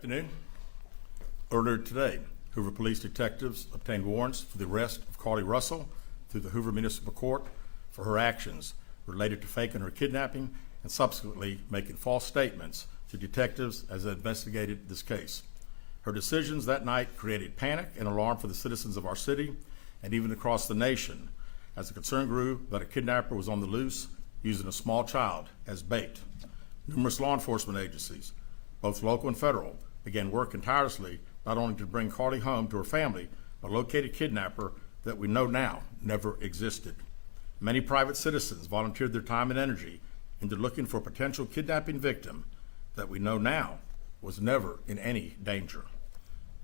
afternoon. Earlier today, Hoover Police detectives obtained warrants for the arrest of CARLEE Russell through the Hoover Municipal Court for her actions related to faking her kidnapping and subsequently making false statements to detectives as they investigated this case. Her decisions that night created panic and alarm for the citizens of our city and even across the nation as the concern grew that a kidnapper was on the loose using a small child as bait. Numerous law enforcement agencies, both local and federal, began working tirelessly not only to bring CARLEE home to her family, but locate a kidnapper that we know now never existed. Many private citizens volunteered their time and energy into looking for a potential kidnapping victim that we know now was never in any danger.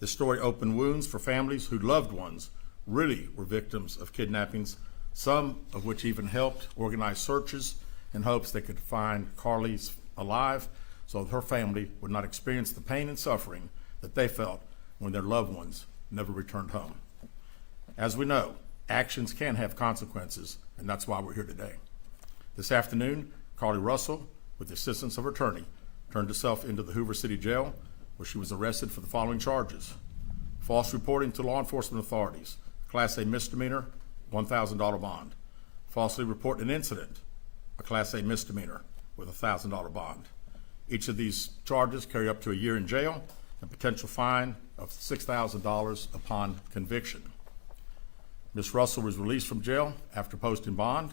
This story opened wounds for families whose loved ones really were victims of kidnappings, some of which even helped organize searches in hopes they could find CARLEE alive so that her family would not experience the pain and suffering that they felt when their loved ones never returned home. As we know, actions can have consequences, and that's why we're here today. This afternoon, CARLEE Russell, with the assistance of her attorney, turned herself into the Hoover City Jail, where she was arrested for the following charges: false reporting to law enforcement authorities, Class A misdemeanor, $1,000 bond; falsely reporting an incident, a Class A misdemeanor with a $1,000 bond. Each of these charges carry up to a year in jail and potential fine of $6,000 upon conviction. Ms. Russell was released from jail after posting bond.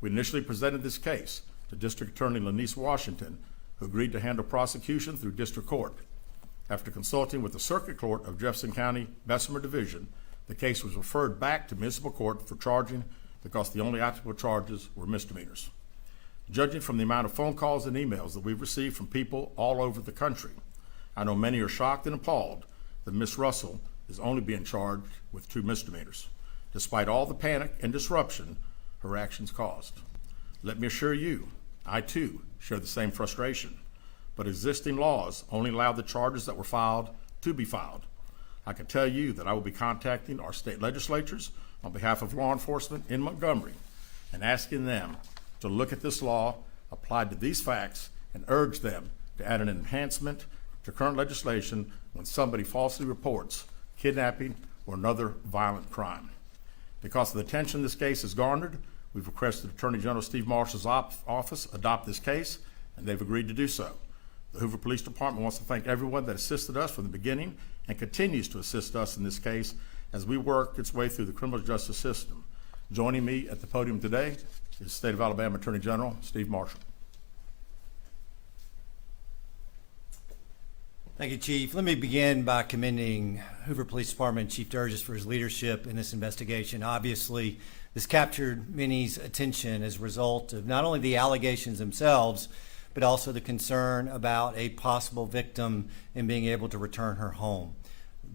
We initially presented this case to District Attorney Lanice Washington, who agreed to handle prosecution through district court. After consulting with the Circuit Court of Jefferson County Bessemer Division, the case was referred back to municipal court for charging because the only applicable charges were misdemeanors. Judging from the amount of phone calls and emails that we've received from people all over the country, I know many are shocked and appalled that Ms. Russell is only being charged with 2 misdemeanors, despite all the panic and disruption her actions caused. Let me assure you, I too share the same frustration, but existing laws only allow the charges that were filed to be filed. I can tell you that I will be contacting our state legislatures on behalf of law enforcement in Montgomery and asking them to look at this law applied to these facts and urge them to add an enhancement to current legislation when somebody falsely reports kidnapping or another violent crime. Because of the attention this case has garnered, we've requested Attorney General Steve Marshall's office adopt this case, and they've agreed to do so. The Hoover Police Department wants to thank everyone that assisted us from the beginning and continues to assist us in this case as we work its way through the criminal justice system. Joining me at the podium today is State of Alabama Attorney General Steve Marshall. Thank you, Chief. Let me begin by commending Hoover Police Department Chief Durgis for his leadership in this investigation. Obviously, this captured many's attention as a result of not only the allegations themselves, but also the concern about a possible victim and being able to return her home.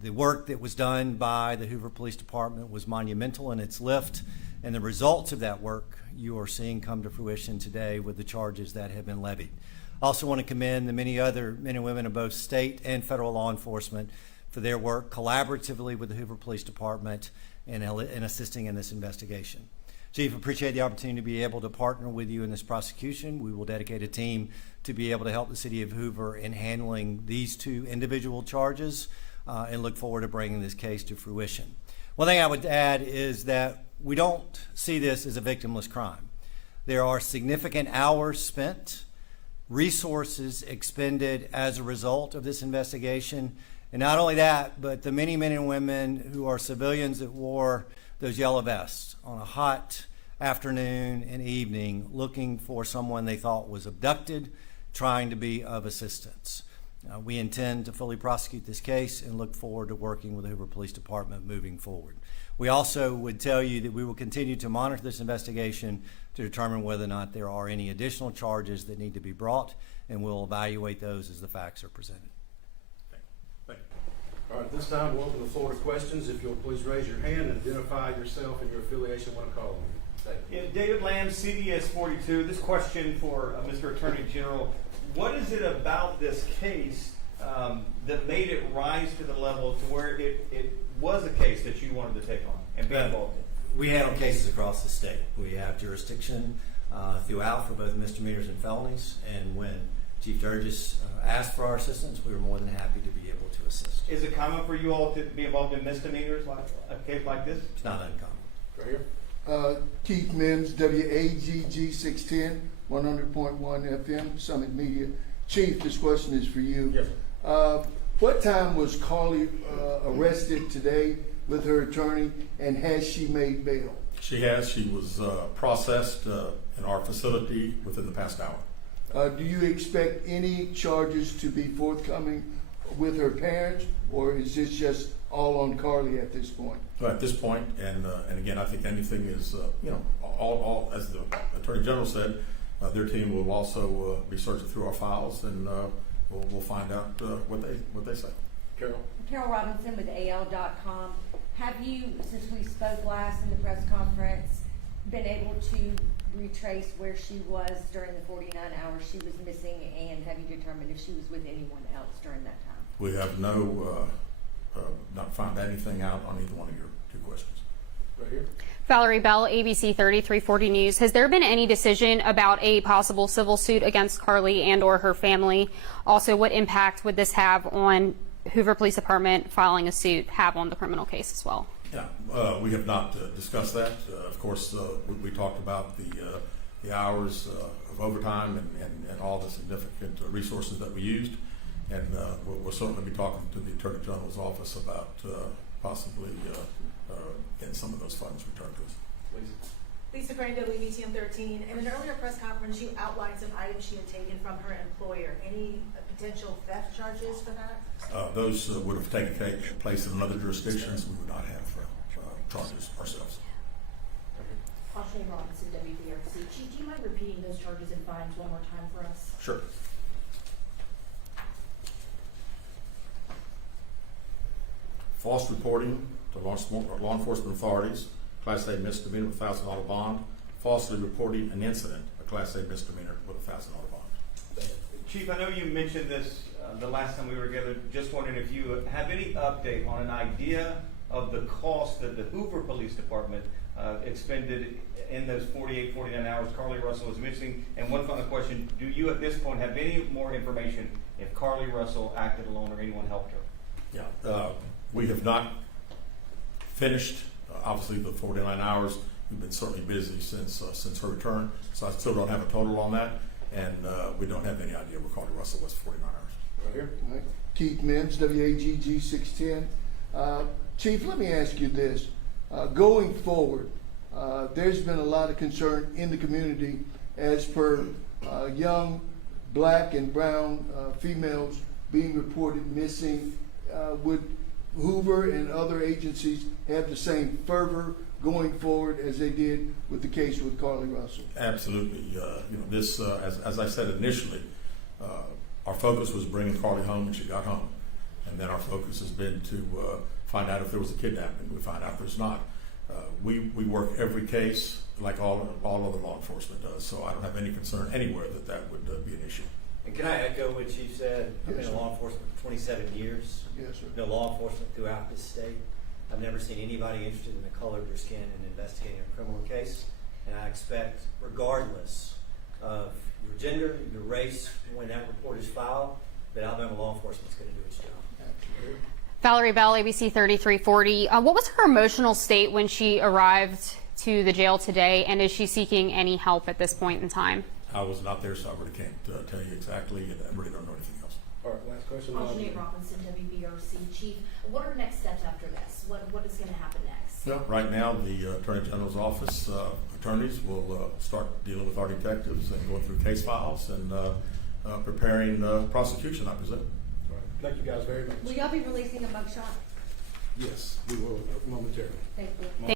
The work that was done by the Hoover Police Department was monumental in its lift, and the results of that work you are seeing come to fruition today with the charges that have been levied. I also want to commend the many other men and women of both state and federal law enforcement for their work collaboratively with the Hoover Police Department in assisting in this investigation. Chief, appreciate the opportunity to be able to partner with you in this prosecution. We will dedicate a team to be able to help the city of Hoover in handling these 2 individual charges and look forward to bringing this case to fruition. One thing I would add is that we don't see this as a victimless crime. There are significant hours spent, resources expended as a result of this investigation, and not only that, but the many men and women who are civilians that wore those yellow vests on a hot afternoon and evening looking for someone they thought was abducted, trying to be of assistance. We intend to fully prosecute this case and look forward to working with the Hoover Police Department moving forward. We also would tell you that we will continue to monitor this investigation to determine whether or not there are any additional charges that need to be brought, and we'll evaluate those as the facts are presented. Thank you. All right, this time we'll open the floor to questions. If you'll please raise your hand and identify yourself and your affiliation when I call on you. Yeah, David Lamb, CDS 42. This question for Mr. Attorney General. What is it about this case that made it rise to the level to where it was a case that you wanted to take on and be involved in? We handle cases across the state. We have jurisdiction throughout for both misdemeanors and felonies, and when Chief Durgis asked for our assistance, we were more than happy to assist. Is it common for you all to be involved in misdemeanors like a case like this? It's not uncommon. Right here. Keith Mims, WAGG 610, 100.1 FM, Summit Media. Chief, this question is for you. Yes. What time was CARLEE arrested today with her attorney, and has she made bail? She was processed in our facility within the past hour. Do you expect any charges to be forthcoming with her parents, or is this just all on CARLEE at this point? So at this point, and again, I think anything is, all as the Attorney General said, their team will also be searching through our files, and we'll find out what they say. Carol. Carol Robinson with AL.com. Have you, since we spoke last in the press conference, been able to retrace where she was during the 49 hours she was missing, and have you determined if she was with anyone else during that time? We have not found anything out on either one of your two questions. Right here. Valerie Bell, ABC 3340 News. Has there been any decision about a possible civil suit against CARLEE and or her family? Also, what impact would this have on Hoover Police Department filing a suit have on the criminal case as well? Yeah, we have not discussed that. Of course, we talked about the hours of overtime and all the significant resources that we used, and we'll certainly be talking to the Attorney General's office about possibly getting some of those funds returned to us. Please. Lisa Crane, WBTM 13. In an earlier press conference, you outlined some items she had taken from her employer. Any potential theft charges for that? Those would have taken place in other jurisdictions. We would not have charges ourselves. Ashley Robinson, WBRC. Chief, do you mind repeating those charges and fines one more time for us? Sure. False reporting to law enforcement authorities, Class A misdemeanor with $1,000 bond. Falsely reporting an incident, a Class A misdemeanor with a $1,000 bond. Chief, I know you mentioned this the last time we were together. Just wondering if you have any update on an idea of the cost that the Hoover Police Department expended in those 48, 49 hours CARLEE Russell was missing. And one final question, do you at this point have any more information if CARLEE Russell acted alone or anyone helped her? Yeah, we have not finished, obviously, the 49 hours. We've been certainly busy since her return, so I still don't have a total on that, and we don't have any idea where CARLEE Russell was for 49 hours. Right here. All right. Keith Mims, WAGG 610. Chief, let me ask you this. Going forward, there's been a lot of concern in the community as per young black and brown females being reported missing. Would Hoover and other agencies have the same fervor going forward as they did with the case with CARLEE Russell? Absolutely. This, as I said initially, our focus was bringing CARLEE home when she got home, and then our focus has been to find out if there was a kidnapping. We find out there's not. We work every case like all other law enforcement does, so I don't have any concern anywhere that would be an issue. And can I echo what Chief said? I've been Yes, in sir. law enforcement for 27 years. Yes, sir. No law enforcement throughout this state. I've never seen anybody interested in the color of your skin in investigating a criminal case. And I expect, regardless of your gender, your race, when that report is filed, that Alabama law enforcement is going to do its job. Absolutely. Valerie Bell, ABC 3340. What was her emotional state when she arrived to the jail today, and is she seeking any help at this point in time? I was not there, so I really can't tell you exactly, and I really don't know anything else. All right, last question. Ashley Robinson, WBRC. Chief, what are next steps after this? What is going to happen next? Well, right now, the Attorney General's office attorneys will start dealing with our detectives and going through case files and preparing prosecution, I presume. All right. Thank you guys very much. Will y'all be releasing a mugshot? Yes, we will momentarily. Thank you.